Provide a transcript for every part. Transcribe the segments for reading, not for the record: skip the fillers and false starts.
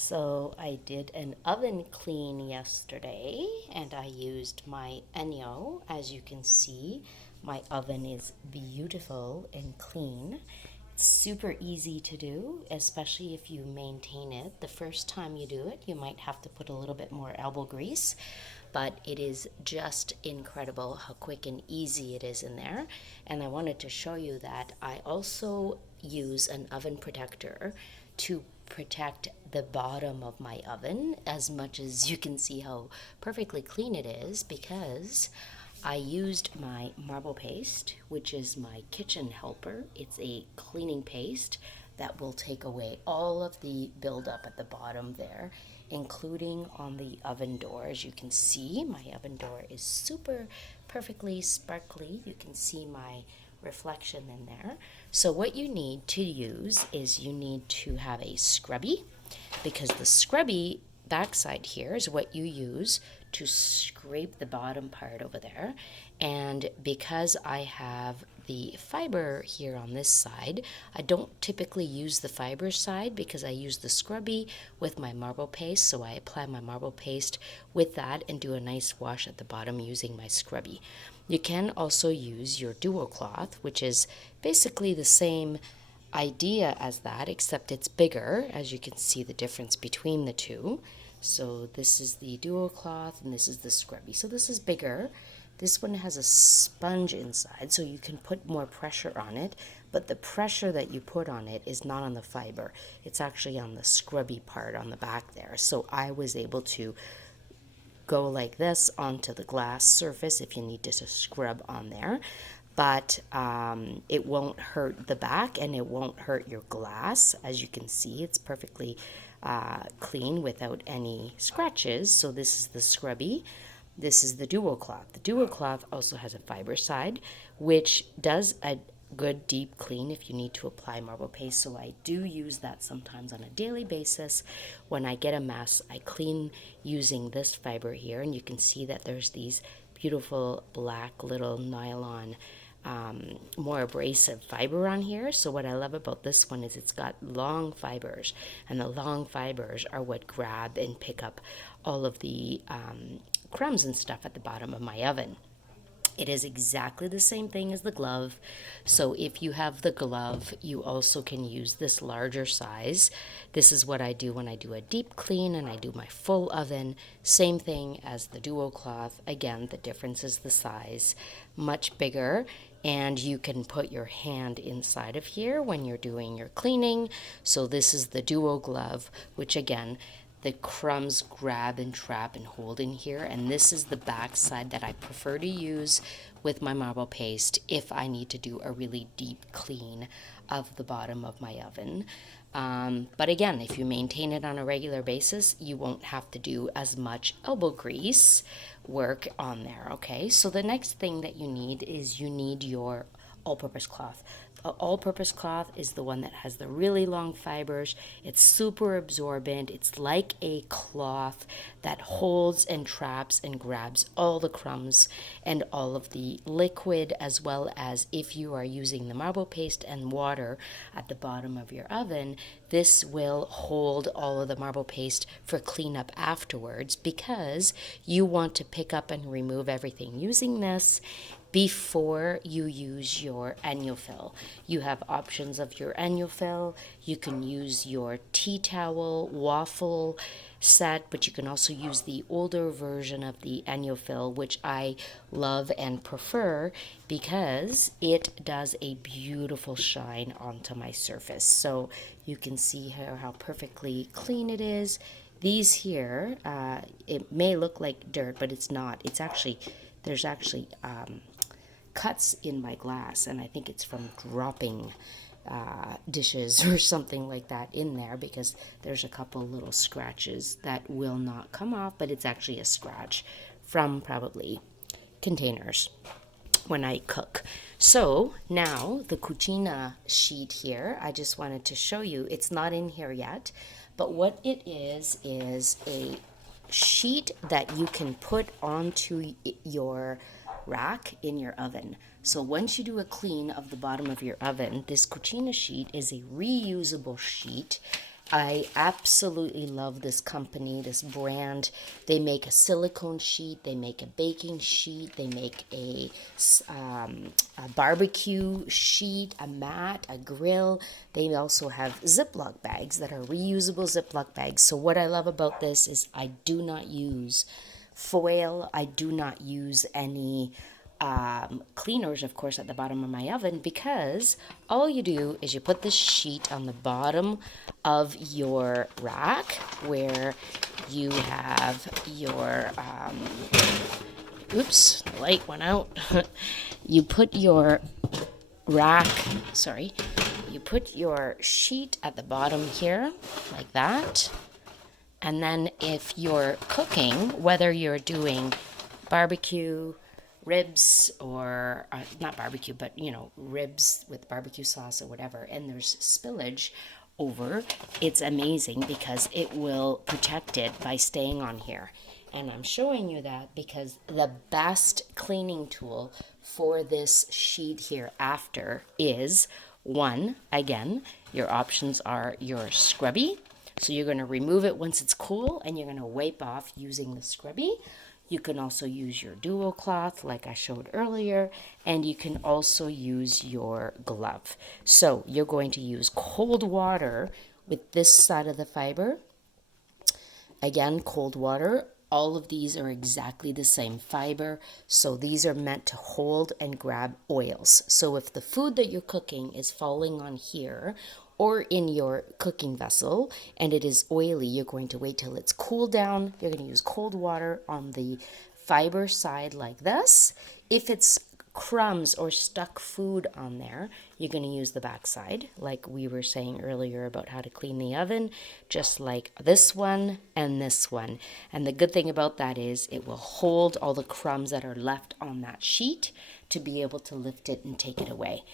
So I did an oven clean yesterday and I used my ENJO. As you can see, my oven is beautiful and clean. It's super easy to do, especially if you maintain it. The first time you do it, you might have to put a little bit more elbow grease, but it is just incredible how quick and easy it is in there. And I wanted to show you that I also use an oven protector to protect the bottom of my oven as much as you can see how perfectly clean it is, because I used my marble paste, which is my kitchen helper. It's a cleaning paste that will take away all of the buildup at the bottom there, including on the oven door. As you can see, my oven door is super perfectly sparkly. You can see my reflection in there. So what you need to use is you need to have a scrubby, because the scrubby backside here is what you use to scrape the bottom part over there. And because I have the fiber here on this side, I don't typically use the fiber side because I use the scrubby with my marble paste. So I apply my marble paste with that and do a nice wash at the bottom using my scrubby. You can also use your duo cloth, which is basically the same idea as that, except it's bigger. As you can see the difference between the two. So this is the duo cloth and this is the scrubby. So this is bigger. This one has a sponge inside, so you can put more pressure on it, but the pressure that you put on it is not on the fiber. It's actually on the scrubby part on the back there. So I was able to go like this onto the glass surface if you need to scrub on there, but it won't hurt the back and it won't hurt your glass. As you can see, it's perfectly clean without any scratches. So this is the scrubby. This is the duo cloth. The duo cloth also has a fiber side, which does a good deep clean if you need to apply marble paste. So I do use that sometimes on a daily basis. When I get a mess, I clean using this fiber here, and you can see that there's these beautiful black little nylon more abrasive fiber on here. So what I love about this one is it's got long fibers, and the long fibers are what grab and pick up all of the crumbs and stuff at the bottom of my oven. It is exactly the same thing as the glove. So if you have the glove, you also can use this larger size. This is what I do when I do a deep clean and I do my full oven. Same thing as the duo cloth. Again, the difference is the size, much bigger. And you can put your hand inside of here when you're doing your cleaning. So this is the duo glove, which again, the crumbs grab and trap and hold in here, and this is the back side that I prefer to use with my marble paste if I need to do a really deep clean of the bottom of my oven. But again, if you maintain it on a regular basis, you won't have to do as much elbow grease work on there. Okay, so the next thing that you need is you need your all-purpose cloth. All-purpose cloth is the one that has the really long fibers. It's super absorbent. It's like a cloth that holds and traps and grabs all the crumbs and all of the liquid, as well as if you are using the marble paste and water at the bottom of your oven, this will hold all of the marble paste for cleanup afterwards, because you want to pick up and remove everything using this before you use your ENJO fill. You have options of your ENJO fill. You can use your tea towel waffle set, but you can also use the older version of the ENJO fill, which I love and prefer because it does a beautiful shine onto my surface. So you can see here how perfectly clean it is. These here, it may look like dirt, but it's not. It's actually, there's actually cuts in my glass, and I think it's from dropping dishes or something like that in there, because there's a couple little scratches that will not come off, but it's actually a scratch from probably containers when I cook. So now the Cookina sheet here, I just wanted to show you, it's not in here yet, but what it is a sheet that you can put onto your rack in your oven. So once you do a clean of the bottom of your oven, this Cookina sheet is a reusable sheet, I absolutely love this company, this brand. They make a silicone sheet, they make a baking sheet, they make a barbecue sheet, a mat, a grill. They also have Ziploc bags that are reusable Ziploc bags. So what I love about this is I do not use foil. I do not use any cleaners, of course, at the bottom of my oven, because all you do is you put this sheet on the bottom of your rack where you have your oops, the light went out. You put your rack, sorry, you put your sheet at the bottom here like that. And then if you're cooking, whether you're doing barbecue, ribs, or not barbecue, but ribs with barbecue sauce or whatever, and there's spillage over, it's amazing because it will protect it by staying on here. And I'm showing you that because the best cleaning tool for this sheet here after is one, again, your options are your scrubby. So you're going to remove it once it's cool and you're going to wipe off using the scrubby. You can also use your duo cloth like I showed earlier, and you can also use your glove. So you're going to use cold water with this side of the fiber. Again, cold water. All of these are exactly the same fiber, so these are meant to hold and grab oils. So if the food that you're cooking is falling on here or in your cooking vessel and it is oily, you're going to wait till it's cooled down. You're going to use cold water on the fiber side like this. If it's crumbs or stuck food on there, you're going to use the back side, like we were saying earlier about how to clean the oven, just like this one and this one. And the good thing about that is it will hold all the crumbs that are left on that sheet to be able to lift it and take it away.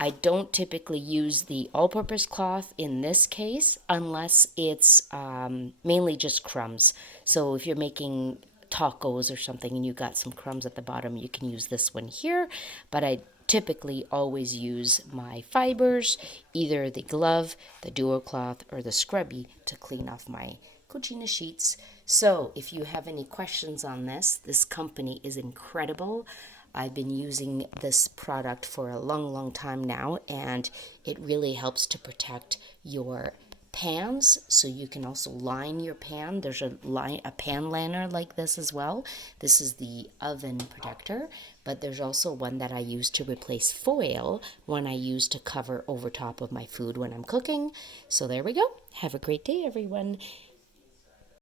I don't typically use the all-purpose cloth in this case unless it's mainly just crumbs. So if you're making tacos or something and you got some crumbs at the bottom, you can use this one here. But I typically always use my fibers, either the glove, the duo cloth, or the scrubby to clean off my Cookina sheets. So if you have any questions on this company is incredible. I've been using this product for a long, long time now, and it really helps to protect your pans, so you can also line your pan. There's a pan liner like this as well. This is the oven protector, but there's also one that I use to replace foil when I use to cover over top of my food when I'm cooking. So there we go. Have a great day, everyone.